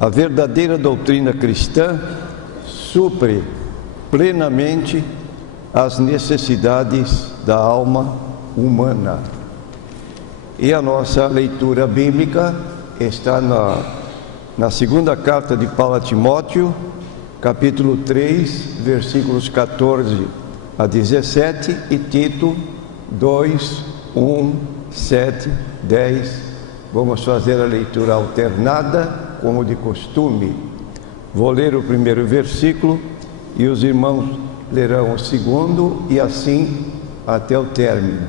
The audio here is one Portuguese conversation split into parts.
A verdadeira doutrina cristã supre plenamente as necessidades da alma humana. E a nossa leitura bíblica está na segunda carta de Paulo a Timóteo, capítulo 3, versículos 14 a 17, e Tito 2, 1, 7, 10. Vamos fazer a leitura alternada, como de costume. Vou ler o primeiro versículo e os irmãos lerão o segundo, e assim até o término.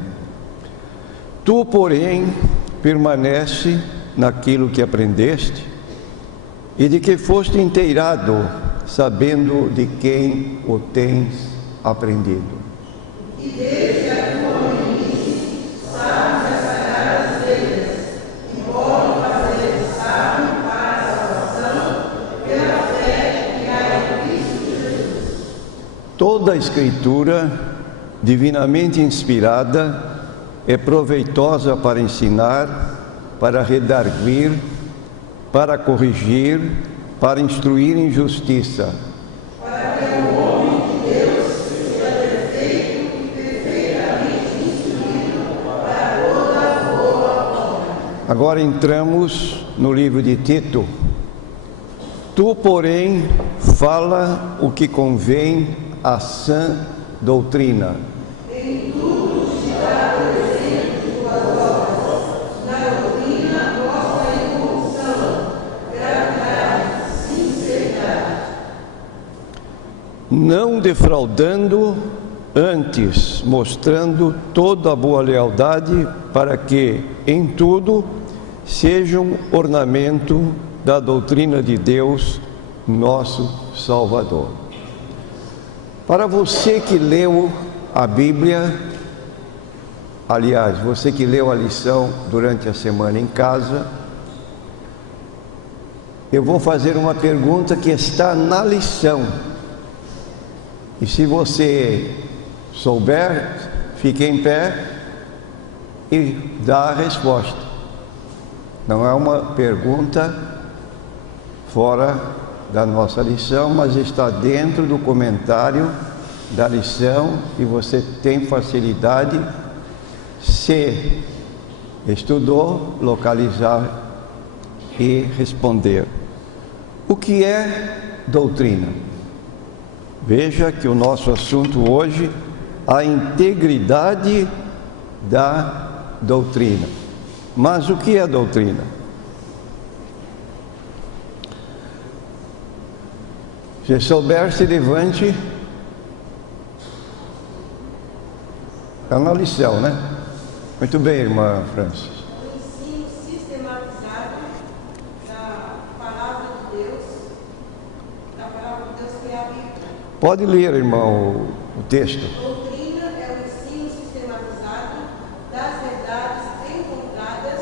Tu, porém, permanece naquilo que aprendeste e de que foste inteirado, sabendo de quem o tens aprendido. E desde a tua meninice sabes as sagradas letras, que podem fazer sábio para a salvação pela fé que há em Cristo Jesus. Toda a Escritura, divinamente inspirada, é proveitosa para ensinar, para redarguir, para corrigir, para instruir em justiça, para que o homem de Deus seja perfeito e perfeitamente instruído para toda boa obra. Agora entramos no livro de Tito. Tu, porém, fala o que convém à sã doutrina. Em tudo te dá por exemplo tuas obras, na doutrina mostra a incorrupção, gravidade, sinceridade. Não defraudando, antes mostrando toda a boa lealdade, para que, em tudo, sejam ornamento da doutrina de Deus, nosso Salvador. Para você que leu a Bíblia, aliás, você que leu a lição durante a semana em casa, eu vou fazer uma pergunta que está na lição. E se você souber, fique em pé e dá a resposta. Não é uma pergunta fora da nossa lição, mas está dentro do comentário da lição e você tem facilidade, se estudou, localizar e responder. O que é doutrina? Veja que o nosso assunto hoje é a integridade da doutrina. Mas o que é doutrina? Se souber, se levante. Está na lição, né? Muito bem, irmã Francis. O ensino sistematizado da palavra de Deus que é a Bíblia. Pode ler, irmão, o texto. Doutrina é o ensino sistematizado das verdades encontradas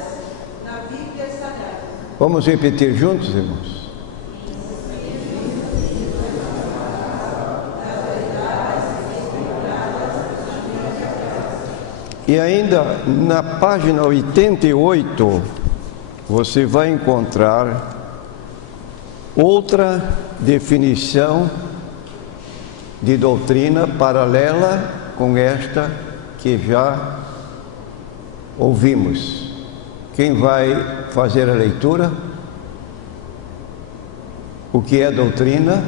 na Bíblia Sagrada. Vamos repetir juntos, irmãos? E ainda na página 88, você vai encontrar outra definição de doutrina paralela com esta que já ouvimos. Quem vai fazer a leitura? O que é doutrina?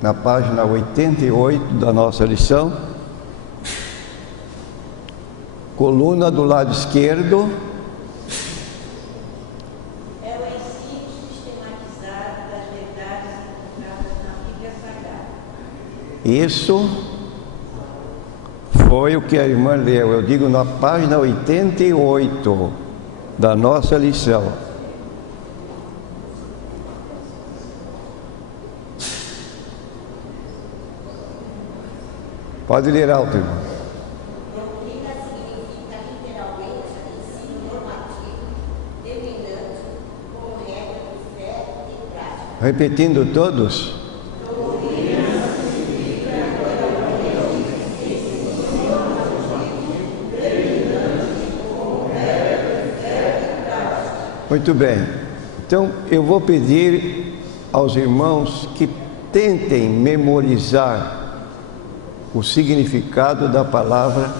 Na página 88 da nossa lição. Coluna do lado esquerdo. É o ensino sistematizado das verdades encontradas na Bíblia Sagrada. Isso foi o que a irmã leu, eu digo na página 88 da nossa lição. Pode ler alto, irmão. Repetindo todos. Muito bem. Então eu vou pedir aos irmãos que tentem memorizar o significado da palavra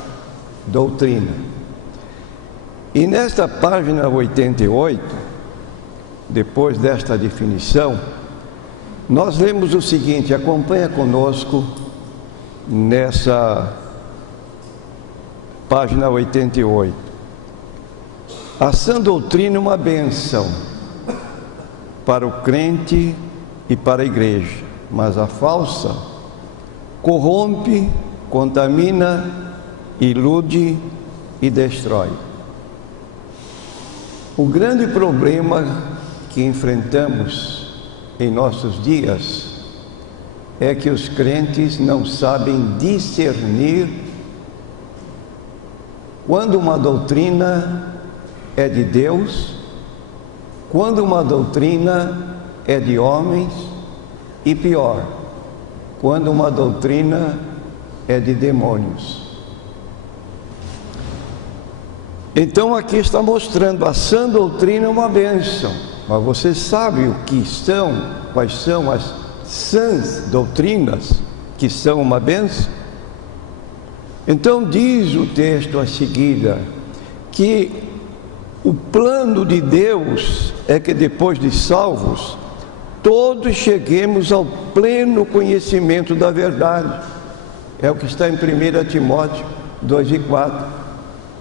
doutrina. E nesta página 88, depois desta definição, nós lemos o seguinte, acompanha conosco nessa página 88. A sã doutrina é uma bênção para o crente e para a igreja, mas a falsa corrompe, contamina, ilude e destrói. O grande problema que enfrentamos em nossos dias é que os crentes não sabem discernir quando uma doutrina é de Deus, quando uma doutrina é de homens e pior, quando uma doutrina é de demônios. Então aqui está mostrando a sã doutrina é uma bênção, mas você sabe o que são, quais são as sãs doutrinas que são uma bênção? Então diz o texto a seguir que o plano de Deus é que depois de salvos, todos cheguemos ao pleno conhecimento da verdade. É o que está em 1 Timóteo 2:4.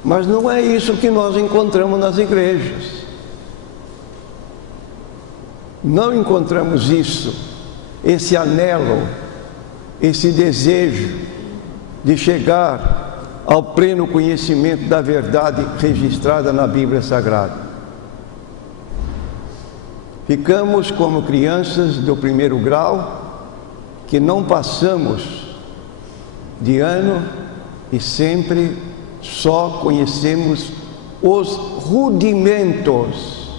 Mas não é isso que nós encontramos nas igrejas. Não encontramos isso, esse anelo, esse desejo de chegar ao pleno conhecimento da verdade registrada na Bíblia Sagrada. Ficamos como crianças do primeiro grau, que não passamos de ano e sempre só conhecemos os rudimentos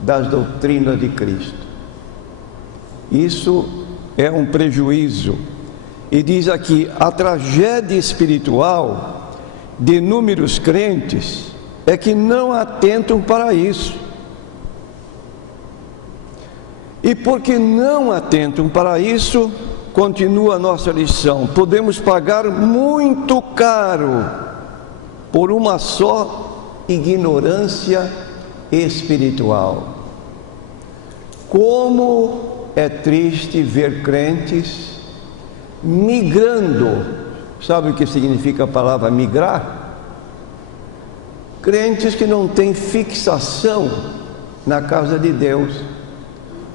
das doutrinas de Cristo. Isso é um prejuízo. E diz aqui, a tragédia espiritual de inúmeros crentes é que não atentam para isso. E porque não atentam para isso, continua a nossa lição, podemos pagar muito caro por uma só ignorância espiritual. Como é triste ver crentes migrando. Sabe o que significa a palavra migrar? Crentes que não têm fixação na casa de Deus.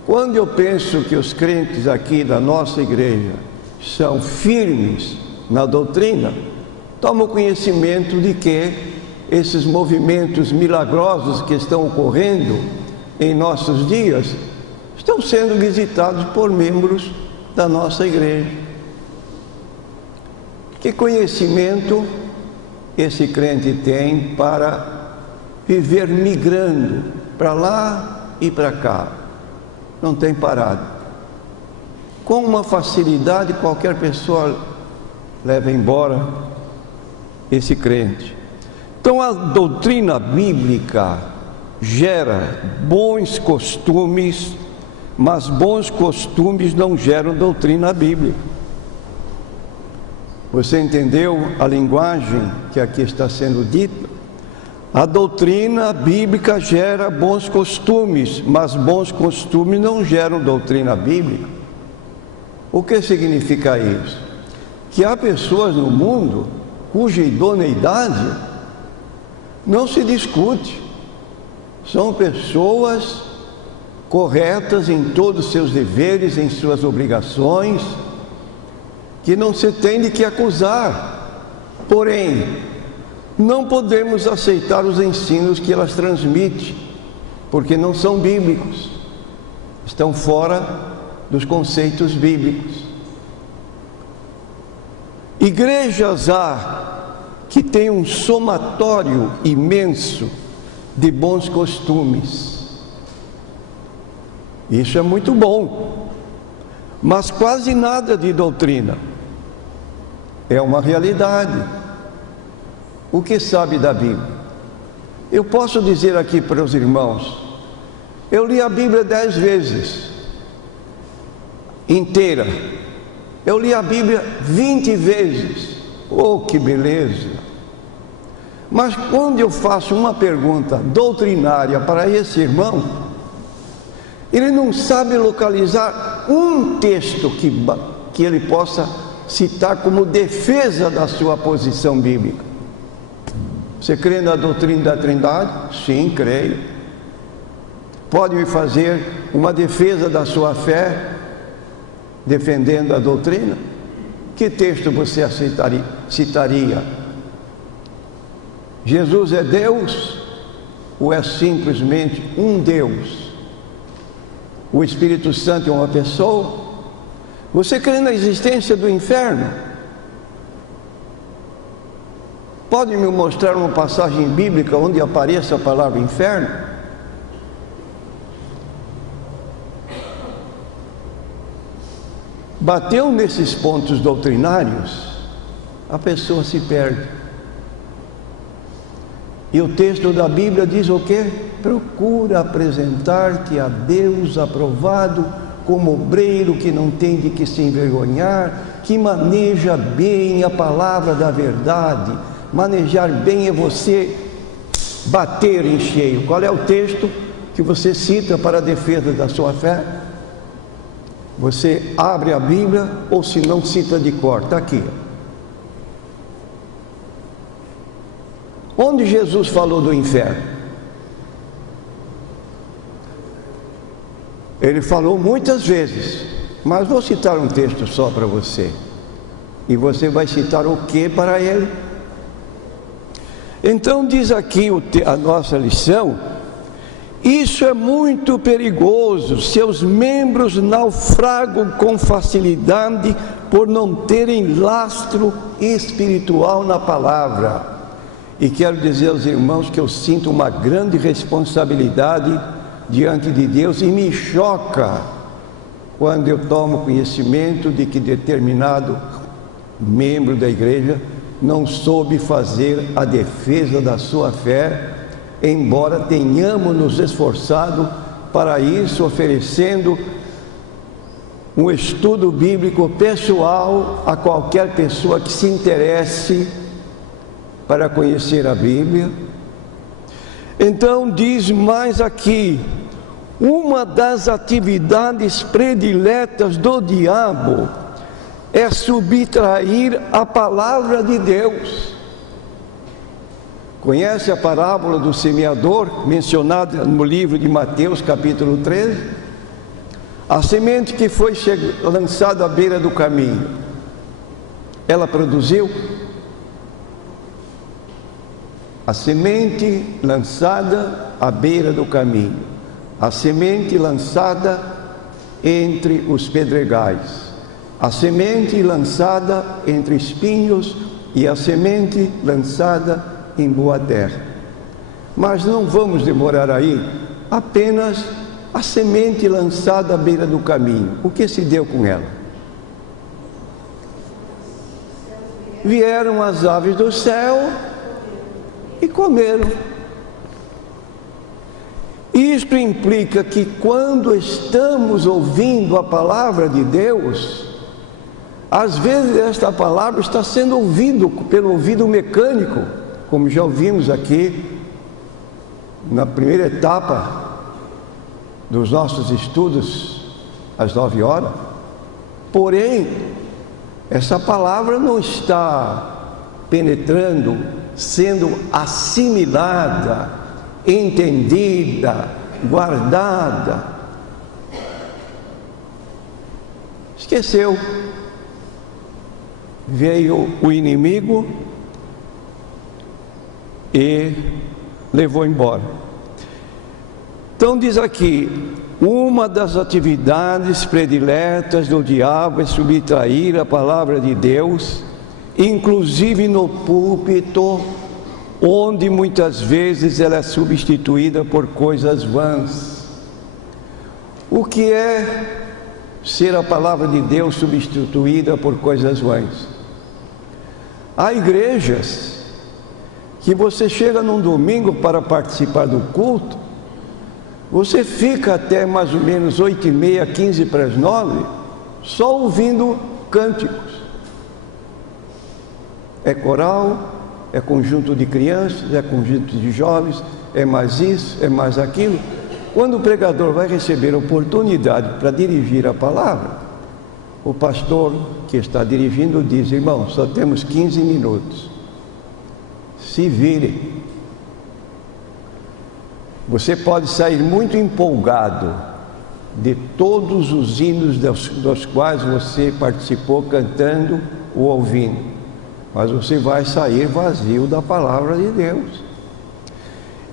Quando eu penso que os crentes aqui da nossa igreja são firmes na doutrina, tomo conhecimento de que esses movimentos milagrosos que estão ocorrendo em nossos dias estão sendo visitados por membros da nossa igreja. Que conhecimento esse crente tem para viver migrando para lá e para cá? Não tem parado. Com uma facilidade, qualquer pessoa leva embora esse crente. Então a doutrina bíblica gera bons costumes, mas bons costumes não geram doutrina bíblica. Você entendeu a linguagem que aqui está sendo dita? A doutrina bíblica gera bons costumes, mas bons costumes não geram doutrina bíblica. O que significa isso? Que há pessoas no mundo cuja idoneidade não se discute. São pessoas corretas em todos os seus deveres, em suas obrigações, que não se tem de que acusar. Porém, não podemos aceitar os ensinos que elas transmitem, porque não são bíblicos, estão fora dos conceitos bíblicos. Igrejas há que têm um somatório imenso de bons costumes. Isso é muito bom, mas quase nada de doutrina. É uma realidade. O que sabe da Bíblia? Eu posso dizer aqui para os irmãos, eu li a Bíblia 10 vezes, inteira. Eu li a Bíblia 20 vezes. Oh, que beleza! Mas quando eu faço uma pergunta doutrinária para esse irmão, ele não sabe localizar um texto que ele possa citar como defesa da sua posição bíblica. Você crê na doutrina da Trindade? Sim, creio. Pode me fazer uma defesa da sua fé, defendendo a doutrina? Que texto você citaria? Jesus é Deus ou é simplesmente um Deus? O Espírito Santo é uma pessoa? Você crê na existência do inferno? Pode me mostrar uma passagem bíblica onde apareça a palavra inferno? Bateu nesses pontos doutrinários, a pessoa se perde. E o texto da Bíblia diz o quê? Procura apresentar-te a Deus aprovado, como obreiro que não tem de que se envergonhar, que maneja bem a palavra da verdade. Manejar bem é você bater em cheio. Qual é o texto que você cita para a defesa da sua fé? Você abre a Bíblia ou se não cita de cor? Está aqui. Onde Jesus falou do inferno? Ele falou muitas vezes, mas vou citar um texto só para você. E você vai citar o que para ele? Então diz aqui a nossa lição: isso é muito perigoso, seus membros naufragam com facilidade por não terem lastro espiritual na palavra. E quero dizer aos irmãos que eu sinto uma grande responsabilidade diante de Deus e me choca quando eu tomo conhecimento de que determinado membro da igreja não soube fazer a defesa da sua fé, embora tenhamos nos esforçado para isso, oferecendo um estudo bíblico pessoal a qualquer pessoa que se interesse para conhecer a Bíblia. Então diz mais aqui: uma das atividades prediletas do diabo é subtrair a palavra de Deus. Conhece a parábola do semeador, mencionada no livro de Mateus, capítulo 13? A semente que foi lançada à beira do caminho, ela produziu? A semente lançada à beira do caminho, a semente lançada entre os pedregais, a semente lançada entre espinhos e a semente lançada em boa terra. Mas não vamos demorar aí, apenas a semente lançada à beira do caminho. O que se deu com ela? Vieram as aves do céu e comeram. Isto implica que quando estamos ouvindo a palavra de Deus, às vezes esta palavra está sendo ouvida pelo ouvido mecânico, como já ouvimos aqui na primeira etapa dos nossos estudos às 9 horas. Porém, essa palavra não está penetrando, sendo assimilada, entendida, guardada. Esqueceu. Veio o inimigo e levou embora. Então diz aqui: uma das atividades prediletas do diabo é subtrair a palavra de Deus, inclusive no púlpito, onde muitas vezes ela é substituída por coisas vãs. O que é ser a palavra de Deus substituída por coisas vãs? Há igrejas que você chega num domingo para participar do culto, você fica até mais ou menos 8h30, 8:45, só ouvindo cânticos. É coral, é conjunto de crianças, é conjunto de jovens, é mais isso, é mais aquilo. Quando o pregador vai receber a oportunidade para dirigir a palavra, o pastor que está dirigindo diz: irmão, só temos 15 minutos. Se virem. Você pode sair muito empolgado de todos os hinos dos quais você participou cantando ou ouvindo, mas você vai sair vazio da palavra de Deus.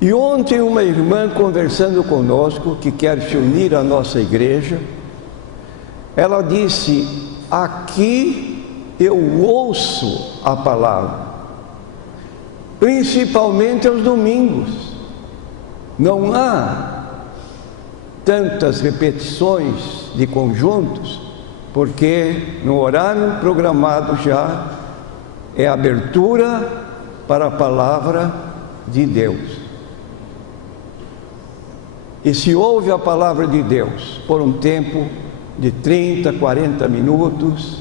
E ontem uma irmã conversando conosco, que quer se unir à nossa igreja, ela disse: aqui eu ouço a palavra, principalmente aos domingos. Não há tantas repetições de conjuntos, porque no horário programado já é abertura para a palavra de Deus. E se ouve a palavra de Deus por um tempo de 30, 40 minutos,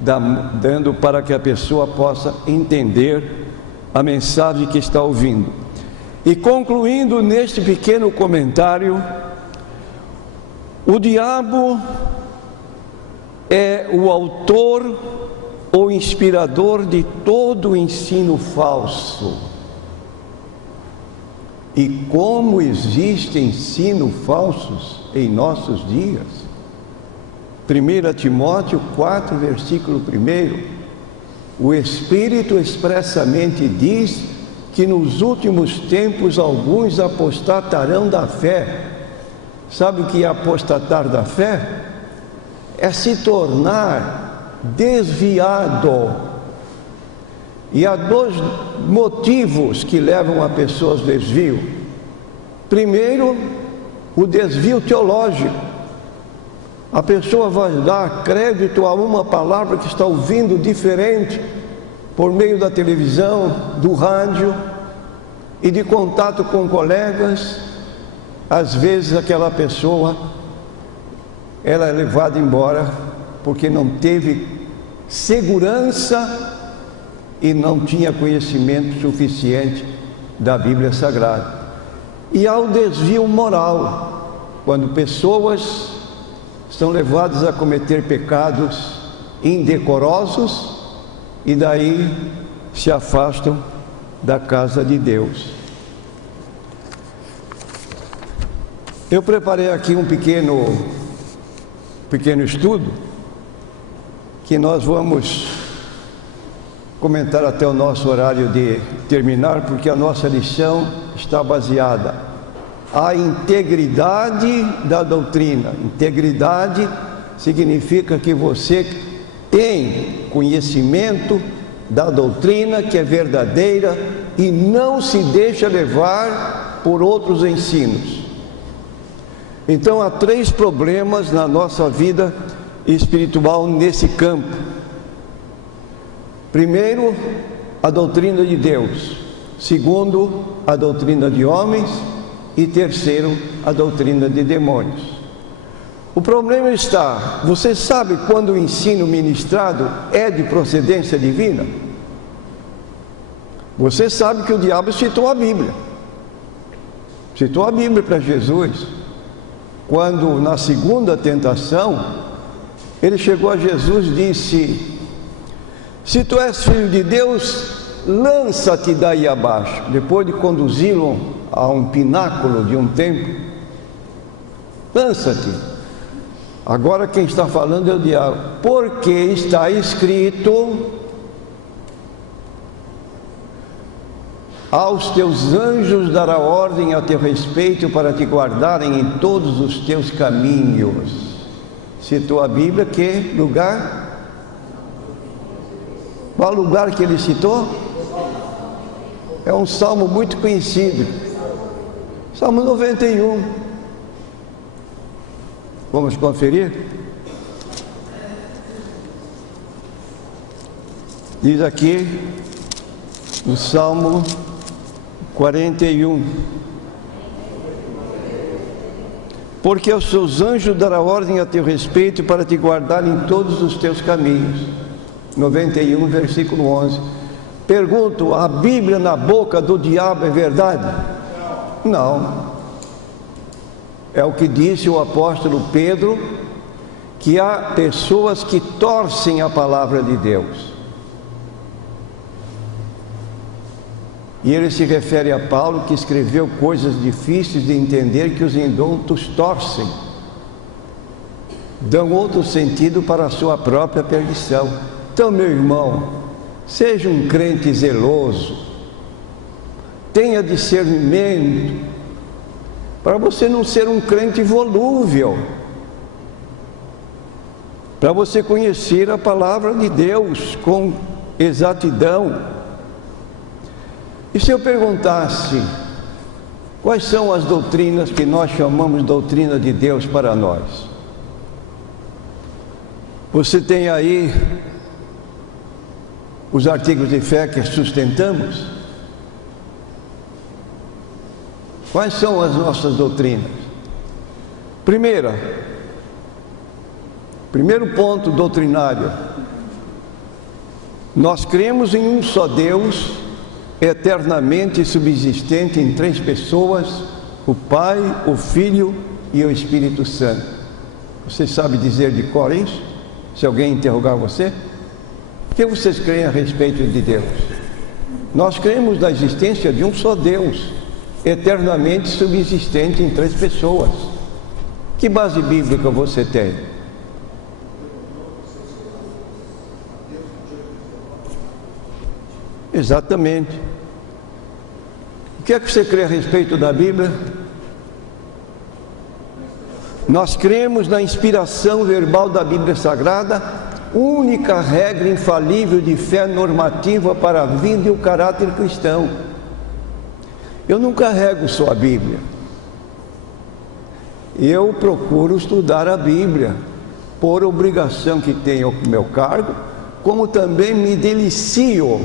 dando para que a pessoa possa entender a mensagem que está ouvindo. E concluindo neste pequeno comentário, o diabo é o autor ou inspirador de todo o ensino falso. E como existem ensinos falsos em nossos dias. 1 Timóteo 4, versículo 1, o Espírito expressamente diz que nos últimos tempos alguns apostatarão da fé. Sabe o que é apostatar da fé? É se tornar desviado. E há dois motivos que levam a pessoas ao desvio. Primeiro, o desvio teológico. A pessoa vai dar crédito a uma palavra que está ouvindo diferente, por meio da televisão, do rádio e de contato com colegas. Às vezes aquela pessoa, ela é levada embora porque não teve segurança e não tinha conhecimento suficiente da Bíblia Sagrada. E há o desvio moral, quando pessoas são levadas a cometer pecados indecorosos e daí se afastam da casa de Deus. Eu preparei aqui um pequeno estudo que nós vamos comentar até o nosso horário de terminar, porque a nossa lição está baseada na integridade da doutrina. Integridade significa que você tem conhecimento da doutrina que é verdadeira e não se deixa levar por outros ensinos. Então há 3 problemas na nossa vida espiritual nesse campo. Primeiro, a doutrina de Deus. Segundo, a doutrina de homens. E terceiro, a doutrina de demônios. O problema está, você sabe quando o ensino ministrado é de procedência divina? Você sabe que o diabo citou a Bíblia. Citou a Bíblia para Jesus. Quando na segunda tentação, ele chegou a Jesus e disse: se tu és filho de Deus, lança-te daí abaixo. Depois de conduzi-lo a um pináculo de um templo, lança-te. Agora quem está falando é o diabo, porque está escrito: aos teus anjos dará ordem a teu respeito para te guardarem em todos os teus caminhos. Citou a Bíblia, que lugar? Qual lugar que ele citou? É um salmo muito conhecido, Salmo 91. Vamos conferir? Diz aqui o Salmo 41. porque aos seus anjos dará ordem a teu respeito para te guardar em todos os teus caminhos. 91, versículo 11. Pergunto, a Bíblia na boca do diabo é verdade? Não. É o que disse o apóstolo Pedro, que há pessoas que torcem a palavra de Deus. E ele se refere a Paulo, que escreveu coisas difíceis de entender, que os indoutos torcem, dão outro sentido para a sua própria perdição. Então, meu irmão, seja um crente zeloso, tenha discernimento, para você não ser um crente volúvel, para você conhecer a palavra de Deus com exatidão. E se eu perguntasse, quais são as doutrinas que nós chamamos doutrina de Deus para nós? Você tem aí os artigos de fé que sustentamos? Quais são as nossas doutrinas? Primeiro ponto doutrinário: nós cremos em um só Deus, eternamente subsistente em três pessoas, o Pai, o Filho e o Espírito Santo. Você sabe dizer de cor isso? Se alguém interrogar você, o que vocês creem a respeito de Deus? Nós cremos na existência de um só Deus, eternamente subsistente em três pessoas. Que base bíblica você tem? Exatamente. O que é que você crê a respeito da Bíblia? Nós cremos na inspiração verbal da Bíblia Sagrada, única regra infalível de fé normativa para a vida e o caráter cristão. Eu não carrego só a Bíblia, eu procuro estudar a Bíblia, por obrigação que tenho ao meu cargo, como também me delicio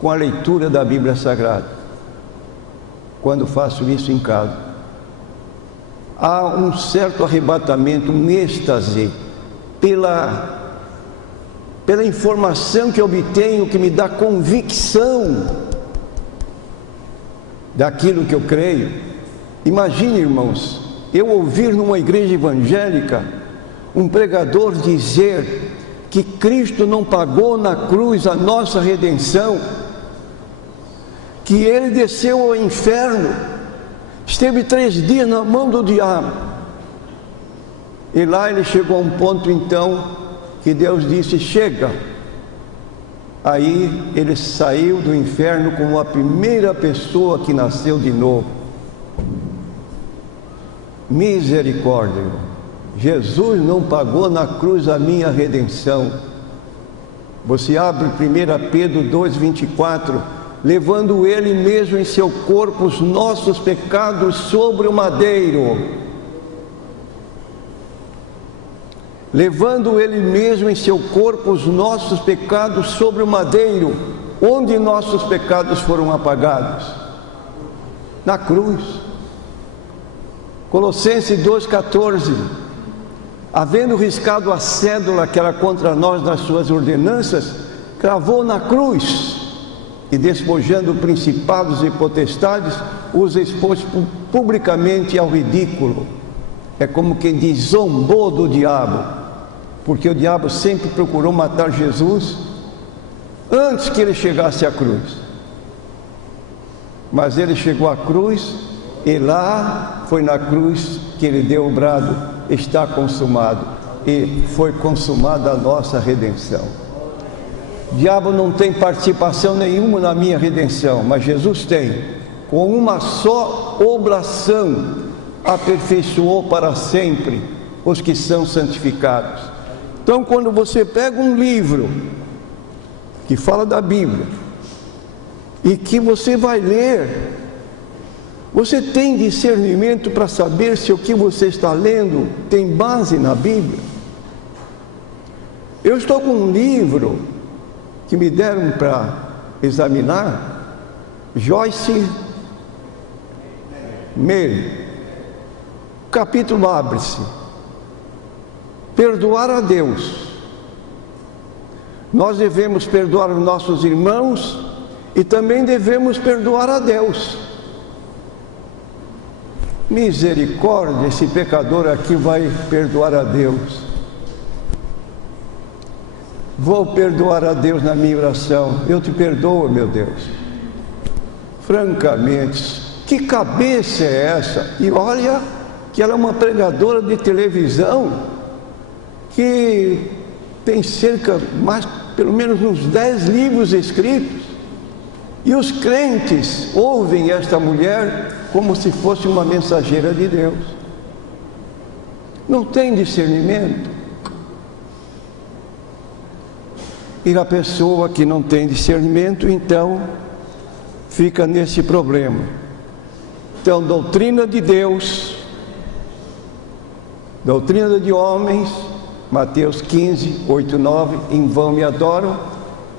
com a leitura da Bíblia Sagrada, quando faço isso em casa. Há um certo arrebatamento, um êxtase, pela informação que obtenho, que me dá convicção daquilo que eu creio. Imagine, irmãos, eu ouvir numa igreja evangélica um pregador dizer que Cristo não pagou na cruz a nossa redenção, que ele desceu ao inferno, esteve 3 dias na mão do diabo, e lá ele chegou a um ponto então que Deus disse: chega. Aí ele saiu do inferno como a primeira pessoa que nasceu de novo. Misericórdia, irmão. Jesus não pagou na cruz a minha redenção. Você abre 1 Pedro 2,24, levando ele mesmo em seu corpo os nossos pecados sobre o madeiro. Levando ele mesmo em seu corpo os nossos pecados sobre o madeiro. Onde nossos pecados foram apagados? Na cruz. Colossenses 2,14, havendo riscado a cédula que era contra nós nas suas ordenanças, cravou na cruz, e despojando principados e potestades, os expôs publicamente ao ridículo. É como quem diz, zombou do diabo, porque o diabo sempre procurou matar Jesus antes que ele chegasse à cruz. Mas ele chegou à cruz, e lá foi na cruz que ele deu o brado: está consumado, e foi consumada a nossa redenção. O diabo não tem participação nenhuma na minha redenção, mas Jesus tem. Com uma só oblação aperfeiçoou para sempre os que são santificados. Então, quando você pega um livro que fala da Bíblia e que você vai ler, você tem discernimento para saber se o que você está lendo tem base na Bíblia. Eu estou com um livro que me deram para examinar, Joyce Meyer, O capítulo abre-se. Perdoar a Deus. Nós devemos perdoar os nossos irmãos e também devemos perdoar a Deus. Misericórdia, esse pecador aqui vai perdoar a Deus. Vou perdoar a Deus na minha oração. Eu te perdoo, meu Deus. Francamente, que cabeça é essa? E olha que ela é uma pregadora de televisão que tem pelo menos uns 10 livros escritos. E os crentes ouvem esta mulher como se fosse uma mensageira de Deus. Não tem discernimento. E a pessoa que não tem discernimento, então, fica nesse problema. Então, doutrina de Deus, doutrina de homens, Mateus 15, 8, 9, em vão me adoram,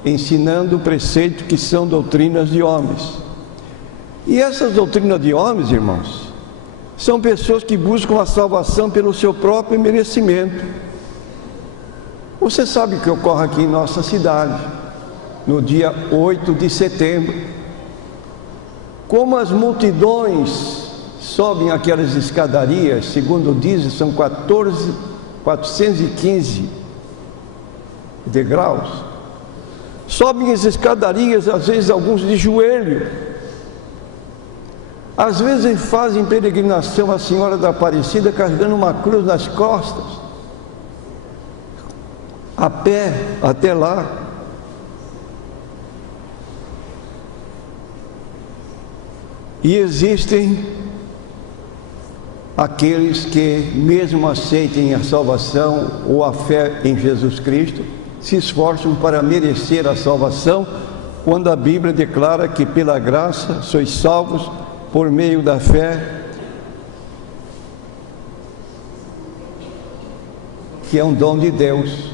ensinando o preceito que são doutrinas de homens. E essas doutrinas de homens, irmãos, são pessoas que buscam a salvação pelo seu próprio merecimento. Você sabe o que ocorre aqui em nossa cidade, no dia 8 de setembro. Como as multidões sobem aquelas escadarias, segundo dizem, são 415 degraus. Sobem as escadarias, às vezes alguns de joelho. Às vezes fazem peregrinação à Senhora da Aparecida carregando uma cruz nas costas, a pé até lá. E existem aqueles que, mesmo aceitem a salvação ou a fé em Jesus Cristo, se esforçam para merecer a salvação, quando a Bíblia declara que pela graça sois salvos por meio da fé, que é um dom de Deus.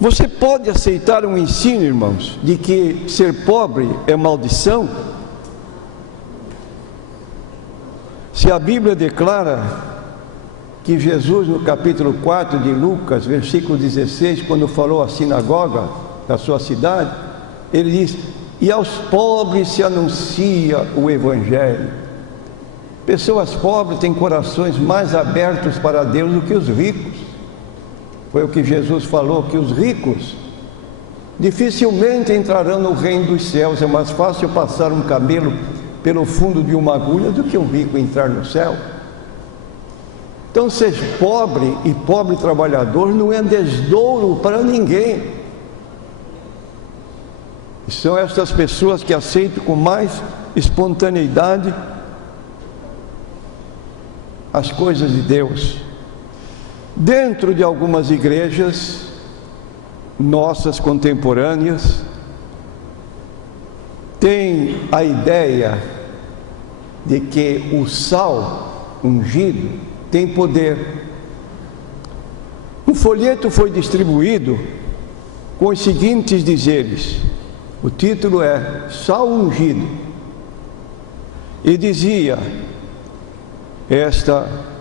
Você pode aceitar um ensino, irmãos, de que ser pobre é maldição? Se a Bíblia declara que Jesus, no capítulo 4 de Lucas, versículo 16, quando falou à sinagoga da sua cidade, ele diz: e aos pobres se anuncia o Evangelho. Pessoas pobres têm corações mais abertos para Deus do que os ricos. Foi o que Jesus falou, que os ricos dificilmente entrarão no reino dos céus. É mais fácil passar um camelo pelo fundo de uma agulha do que um rico entrar no céu. Então, ser pobre e pobre trabalhador não é desdouro para ninguém. E são estas pessoas que aceitam com mais espontaneidade as coisas de Deus. Dentro de algumas igrejas nossas contemporâneas, tem a ideia de que o sal ungido tem poder. Um folheto foi distribuído com os seguintes dizeres. O título é Sal Ungido. E dizia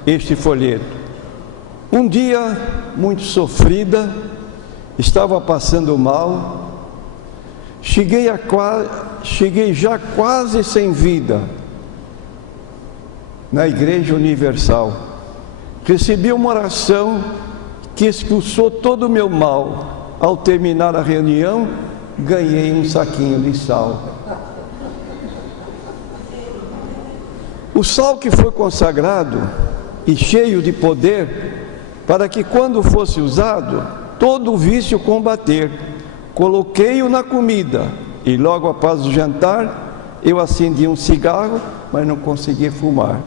este folheto: um dia muito sofrida, estava passando mal, cheguei já quase sem vida na Igreja Universal. Recebi uma oração que expulsou todo o meu mal. Ao terminar a reunião, ganhei um saquinho de sal. O sal que foi consagrado e cheio de poder, para que quando fosse usado, todo o vício combater. Coloquei-o na comida e logo após o jantar, eu acendi um cigarro, mas não consegui fumar.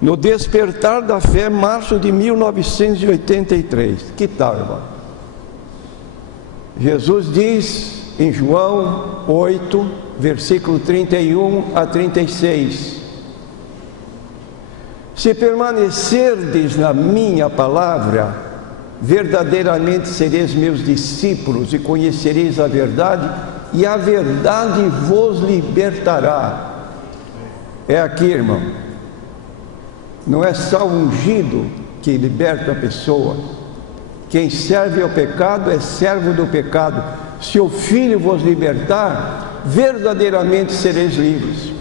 No despertar da fé, março de 1983. Que tal, irmão? Jesus diz em João 8, versículo 31 a 36: se permanecerdes na minha palavra, verdadeiramente sereis meus discípulos e conhecereis a verdade, e a verdade vos libertará. É aqui, irmão. Não é sal ungido que liberta a pessoa. Quem serve ao pecado é servo do pecado. Se o Filho vos libertar, verdadeiramente sereis livres.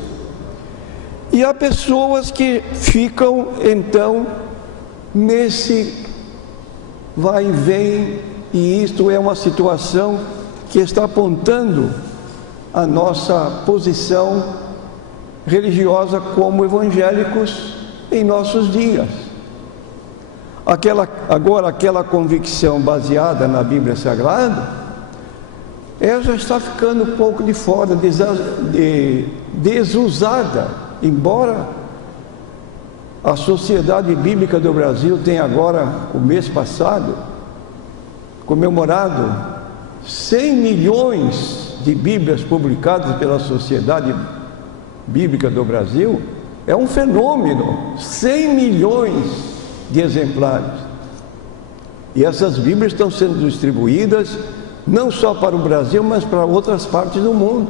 E há pessoas que ficam então nesse vai e vem, e isto é uma situação que está apontando a nossa posição religiosa como evangélicos em nossos dias. Aquela convicção baseada na Bíblia Sagrada, ela já está ficando um pouco de fora, desusada, embora a Sociedade Bíblica do Brasil tenha agora, o mês passado, comemorado 100 milhões de Bíblias publicadas pela Sociedade Bíblica do Brasil. É um fenômeno, 100 milhões de exemplares. E essas Bíblias estão sendo distribuídas não só para o Brasil, mas para outras partes do mundo.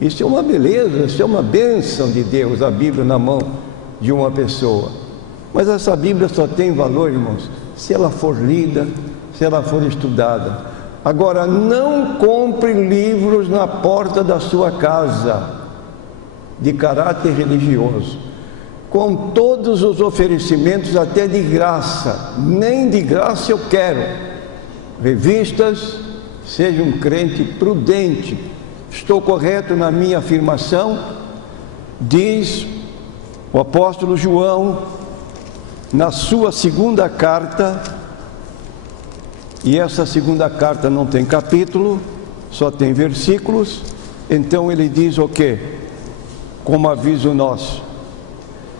Isso é uma beleza, isso é uma bênção de Deus, a Bíblia na mão de uma pessoa. Mas essa Bíblia só tem valor, irmãos, se ela for lida, se ela for estudada. Agora, não compre livros na porta da sua casa de caráter religioso, com todos os oferecimentos até de graça. Nem de graça eu quero. Revistas, seja um crente prudente. Estou correto na minha afirmação? Diz o apóstolo João na sua segunda carta, e essa segunda carta não tem capítulo, só tem versículos. Então ele diz o quê? Como aviso nosso,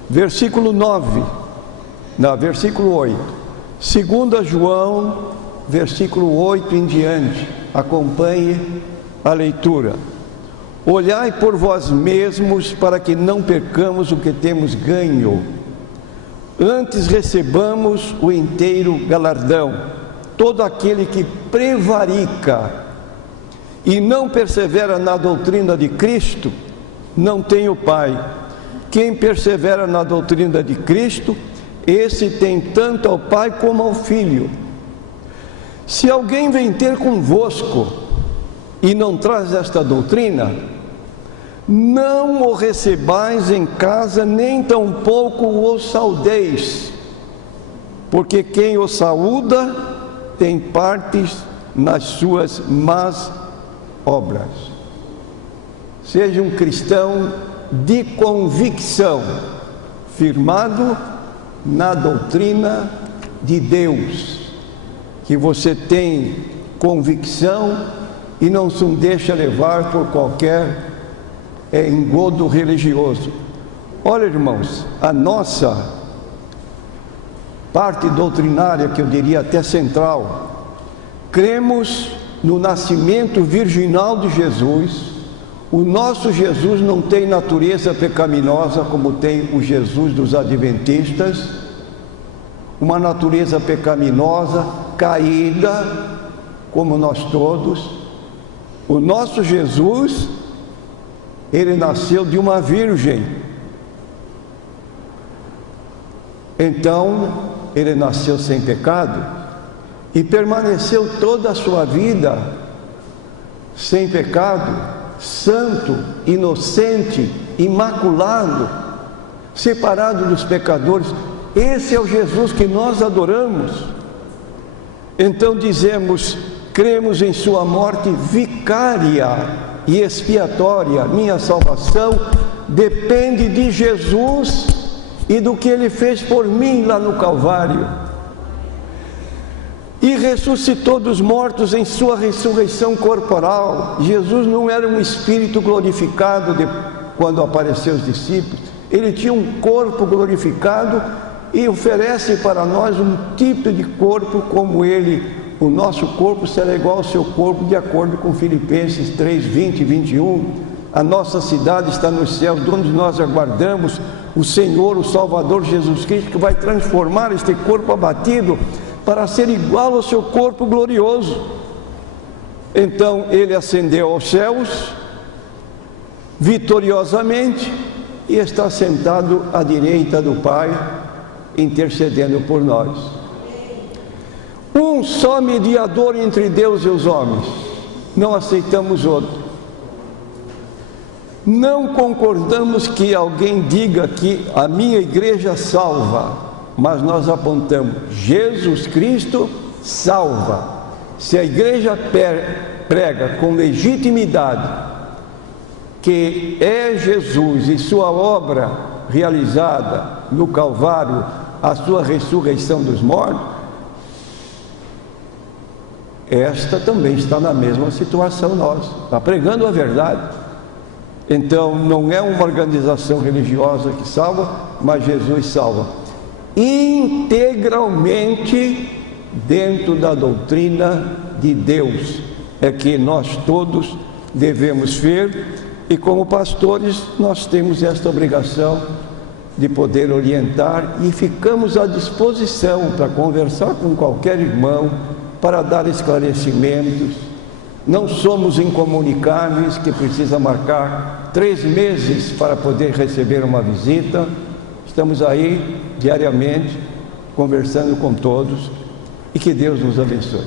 versículo 9, versículo 8, 2 João, versículo 8 em diante, acompanhe a leitura. Olhai por vós mesmos para que não percamos o que temos ganho, antes recebamos o inteiro galardão. Todo aquele que prevarica e não persevera na doutrina de Cristo, não tem o Pai. Quem persevera na doutrina de Cristo, esse tem tanto ao Pai como ao Filho. Se alguém vem ter convosco e não traz esta doutrina, não o recebais em casa, nem tampouco o saudeis, porque quem o saúda tem partes nas suas más obras. Seja um cristão de convicção, firmado na doutrina de Deus, que você tem convicção e não se deixa levar por qualquer engodo religioso. Olha, irmãos, a nossa parte doutrinária, que eu diria até central, cremos no nascimento virginal de Jesus. O nosso Jesus não tem natureza pecaminosa como tem o Jesus dos adventistas, uma natureza pecaminosa, caída, como nós todos. O nosso Jesus, ele nasceu de uma virgem. Então, ele nasceu sem pecado e permaneceu toda a sua vida sem pecado, santo, inocente, imaculado, separado dos pecadores. Esse é o Jesus que nós adoramos. Então dizemos, cremos em sua morte vicária e expiatória. Minha salvação depende de Jesus e do que ele fez por mim lá no Calvário. E ressuscitou dos mortos em sua ressurreição corporal. Jesus não era um espírito glorificado quando apareceu aos discípulos. Ele tinha um corpo glorificado e oferece para nós um tipo de corpo como ele. O nosso corpo será igual ao seu corpo, de acordo com Filipenses 3, 20 e 21. A nossa cidade está nos céus, de onde nós aguardamos o Senhor, o Salvador Jesus Cristo, que vai transformar este corpo abatido para ser igual ao seu corpo glorioso. Então ele ascendeu aos céus vitoriosamente e está sentado à direita do Pai, intercedendo por nós. Um só mediador entre Deus e os homens, não aceitamos outro. Não concordamos que alguém diga que a minha igreja salva, mas nós apontamos: Jesus Cristo salva. Se a igreja prega com legitimidade que é Jesus e sua obra realizada no Calvário, a sua ressurreição dos mortos, esta também está na mesma situação nossa, está pregando a verdade. Então não é uma organização religiosa que salva, mas Jesus salva integralmente dentro da doutrina de Deus. É que nós todos devemos ver, e como pastores nós temos esta obrigação de poder orientar, e ficamos à disposição para conversar com qualquer irmão, para dar esclarecimentos. Não somos incomunicáveis, que precisa marcar 3 meses para poder receber uma visita. Estamos aí diariamente conversando com todos, e que Deus nos abençoe.